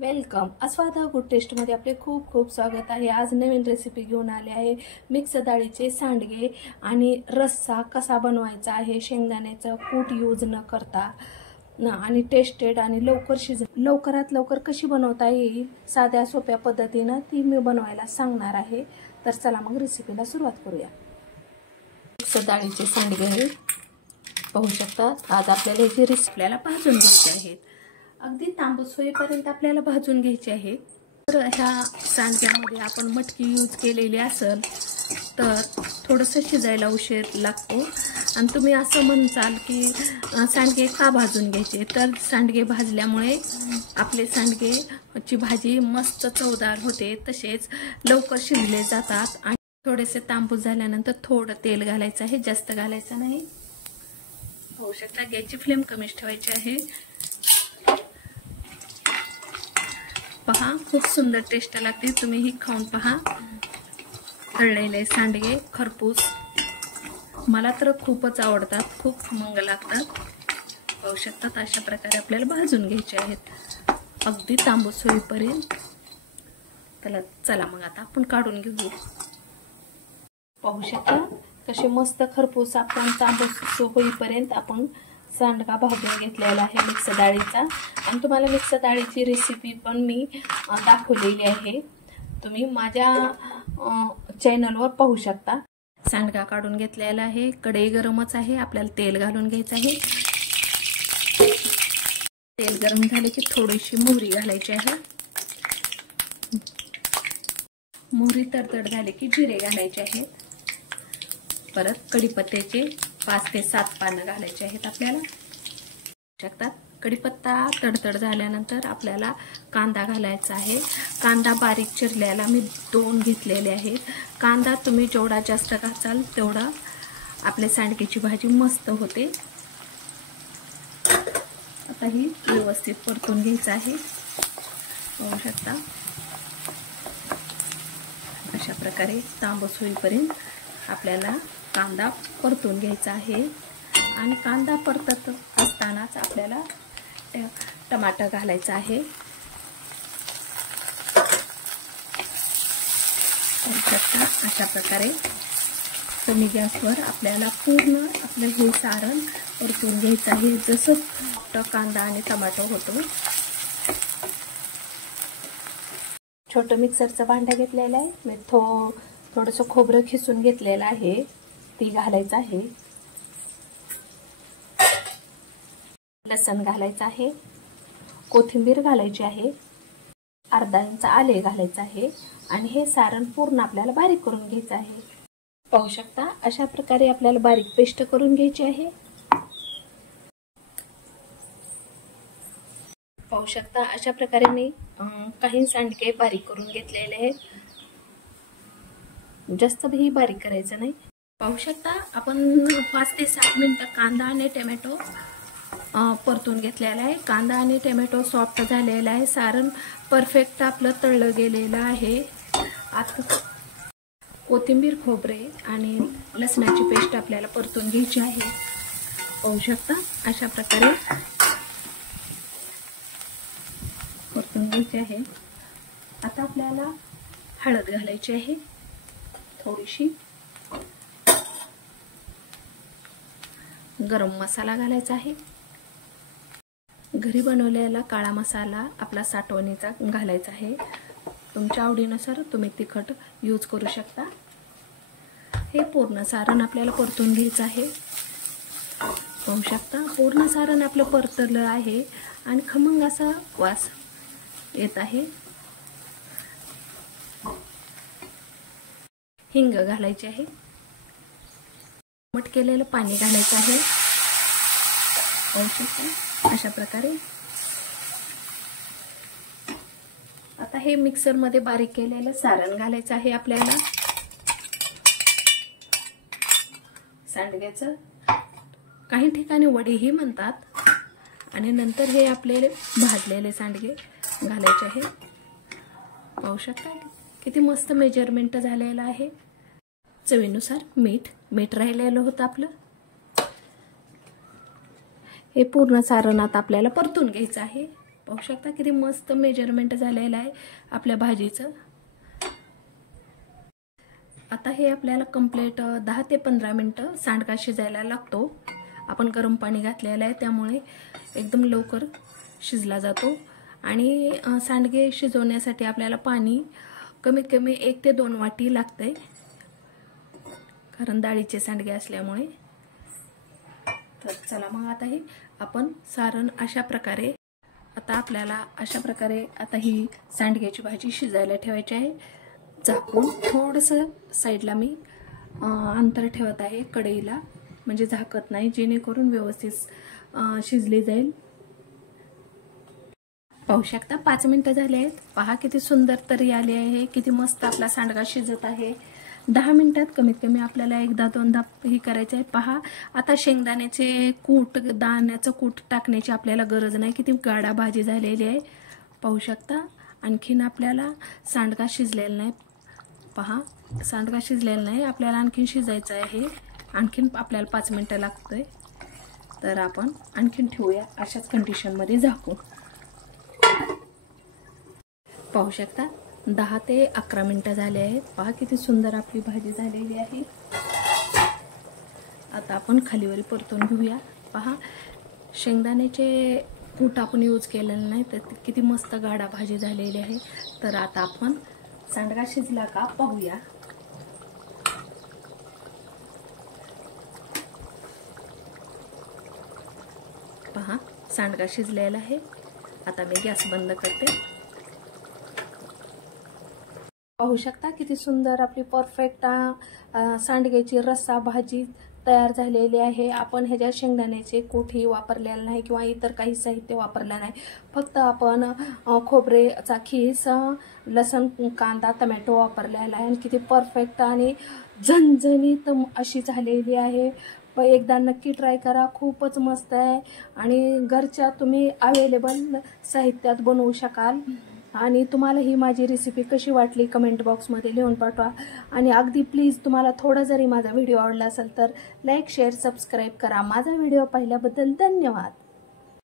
Welcome. अस्वादा good taste मध्ये आपले खूप खूप स्वागत आहे. आज नवीन रेसिपी घेऊन आले आहे. मिक्स डाळीचे सांडगे आणि रस्सा कसा बनवायचा आहे, शेंगदाण्याचा कूट यूज न करता आणि टेस्टेड आणि लवकरात लवकर कशी बनवता येईल साध्या सोप्या पद्धतीने ती मी बनवायला सांगणार आहे. तर चला मग रेसिपीला सुरुवात करूया. मिक्स डाळीचे सांडगे पाहू शकता. आज आपल्याला याची रेसिपीला भाजून घ्यायची आहेत. अगदी तांबूस होईपर्यंत आपल्याला भाजून घ्यायचे आहे. तर ह्या सांडग्यामध्ये आपण मटकी यूज केलेली असेल तर थोडंसं शिजायला उशीर लागतो. आणि तुम्ही असं म्हणसाल की सांडगे का भाजून घ्यायचे, तर सांडगे भाजल्यामुळे आपले सांडगेची भाजी मस्त चवदार होते, तसेच लवकर शिजले जातात. आणि थोडेसे तांबूस झाल्यानंतर थोडं तेल घालायचं आहे, जास्त घालायचं नाही. होऊ शकता गॅसची फ्लेम कमीच ठेवायची आहे. पहा, खूप सुंदर टेस्ट लागते. तुम्ही ही खाऊन पहा. तळलेले सांडगे खरपूस मला तर खूपच आवडतात, खूप खमंग लागतात. पाहू शकतात अशा प्रकारे आपल्याला भाजून घ्यायचे आहेत अगदी तांबूस होईपर्यंत. त्याला चला मग आता आपण काढून घेऊ. पाहू शकता कसे मस्त खरपूस आपण तांबूस होईपर्यंत आपण सांडगा भाजून घेतलेला आहे मिक्स डाळीचा. आणि तुम्हाला मिक्स डाळीची रेसिपी पण मी दाखवलेली आहे, तुम्ही माझ्या चॅनलवर पाहू शकता. सांडगा काढून घेतलेला आहे. कढई गरमच आहे, आपल्याला तेल घालून घ्यायचं आहे. तेल गरम झाले की थोडीशी मोहरी घालायची आहे. मोहरी तडतड झाली की जिरे घालायचे आहेत. परत कढीपत्त्याचे 5 ते 7 पानं घालायचे आहेत आपल्याला. शकतात कढीपत्ता तडतड झाल्यानंतर आपल्याला कांदा घालायचा आहे. कांदा बारीक चिरलेला मी 2 घेतलेले आहेत. कांदा तुम्ही जेवढा जास्त घालाल तेवढा आपल्या सांडग्याची भाजी मस्त होते. आता ही व्यवस्थित परतून घ्यायचं आहे. पाहू शकता अशा प्रकारे तांबूस होईपर्यंत आपल्याला कांदा परतून घ्यायचा आहे. आणि कांदा परतत असतानाच आपल्याला टमाटर घालायचं आहे. अशा प्रकारे कमी गॅसवर आपल्याला पूर्ण आपलं हे सारण परतून घ्यायचं आहे, जसं कांदा आणि टमाटर होतो. छोटं मिक्सरचं भांडं घेतलेलं आहे मी. थोडंसं खोबरं खिसून घेतलेलं आहे, ती घालायचं आहे. लसण घालायचं आहे. कोथिंबीर घालायची आहे. अर्धा इंच आले घालायचं आहे. आणि हे सारण पूर्ण आपल्याला बारीक करून घ्यायचं आहे. पाहू शकता अशा प्रकारे आपल्याला बारीक पेस्ट करून घ्यायची आहे. पाहू शकता अशा प्रकारे मी काही सांडगे बारीक करून घेतलेले आहेत. जास्त ही बारीक करायचं नाही. पाहू शकता आपण 5 ते 7 मिनिटं कांदा आणि टोमॅटो परतून घेतलेला आहे. कांदा आणि टोमॅटो सॉफ्ट झालेला आहे. सारण परफेक्ट आपलं तळलं गेलेलं आहे. आता कोथिंबीर, खोबरे आणि लसणाची पेस्ट आपल्याला परतून घ्यायची आहे. पाहू शकता अशा प्रकारे परतून घ्यायची आहे. आता आपल्याला हळद घालायची आहे थोडीशी. गरम मसाला घालायचा आहे. घरी बनवलेला काळा मसाला आपला साठवणीचा घालायचा आहे. तुमच्या आवडीनुसार तुम्ही तिखट यूज करू शकता. हे पूर्ण सारण आपल्याला परतून घ्यायचं आहे. पाहू शकता पूर्ण सारण आपलं परतलं आहे आणि खमंग असा वास येत आहे. हिंग घालायची आहे. मट केलेलं पाणी घालायचं आहे. पाहू शकता अशा प्रकारे. आता हे मिक्सर मध्ये बारीक केलेलं सारण घालायचं आहे आपल्याला. सांडग्याचं काही ठिकाणी वडीही म्हणतात. आणि नंतर हे आपले भाजलेले सांडगे घालायचे आहे. पाहू शकता किती मस्त मेजरमेंट झालेलं आहे. चवीनुसार मीठ राहिलेलं होतं आपलं. हे पूर्ण सारण आता आपल्याला परतून घ्यायचं आहे. पाहू शकता किती मस्त मेजरमेंट झालेलं आहे आपल्या भाजीचं। आता हे आपल्याला कंप्लीट 10 ते 15 मिनिटं सांडगा शिजायला लागतो। आपण गरम पाणी घातलेलं आहे त्यामुळे एकदम लवकर शिजला जातो। आणि सांडगे शिजवण्यासाठी आपल्याला पाणी कमीत कमी 1 ते 2 वाटी लागते, कारण डाळीचे सांडगे असल्यामुळे। तर चला मग आता हे आपण सारण अशा प्रकारे आता ही सांडग्याची भाजी शिजायला ठेवायची आहे। झाकून थोडंसं साईडला मी अंतर ठेवत आहे कढईला, म्हणजे झाकत नाही, जेणेकरून व्यवस्थित शिजली जाईल। पाहू शकता 5 मिनिटं झाले आहेत। पहा किती सुंदर तरी आली आहे, किती मस्त आपला सांडगा शिजत आहे। 10 मिनिटात कमीत कमी आपल्याला एकदा दोनदा ही करायचं आहे। पहा आता शेंगदाण्याचे कूट, दाण्याचं कूट टाकण्याची आपल्याला गरज नाही, किती गाढा भाजी झालेली आहे। पाहू शकता आणखीन आपल्याला सांडगा शिजलेला नाही। पहा सांडगा शिजलेला नाही, आपल्याला आणखीन शिजायचं आहे। आणखीन आपल्याला 5 मिनिटं लागतंय, तर आपण आणखीन ठेवूया अशाच कंडिशनमध्ये झाकून। पाहू शकता 10 ते 11 मिनिटं झाले आहेत। पहा किती सुंदर आपली भाजी झालेली आहे। आता आपण खालीवर परतून घेऊया। पहा शेंगदाण्याचे कूट आपण यूज केलेलं नाही, तर किती मस्त गाढा भाजी झालेली आहे। तर आता आपण सांडगा शिजला का पाहूया। पहा सांडगा शिजलेला आहे। आता मी गॅस बंद करते। पाहू शकता किती सुंदर आपली परफेक्ट सांडग्याची रस्सा भाजी तयार झालेली आहे। आपण ह्याच्यात शेंगदाण्याचे कूटही वापरलेलं नाही किंवा इतर काही साहित्य वापरलं नाही, फक्त आपण खोबरेचा खीस, लसूण, कांदा, टोमॅटो वापरलेला आहे। किती परफेक्ट आणि झणझणीत अशी झालेली आहे। एकदा नक्की ट्राय करा, खूपच मस्त आहे आणि घरच्या तुम्ही अवेलेबल साहित्यात बनवू शकाल। आणि तुम्हाला ही माझी रेसिपी कशी वाटली कमेंट बॉक्समध्ये लिहून पाठवा। आणि अगदी प्लीज तुम्हाला थोडा जरी माझा व्हिडिओ आवडला असेल तर लाईक, शेअर, सबस्क्राईब करा। माझा व्हिडिओ पाहिल्याबद्दल धन्यवाद।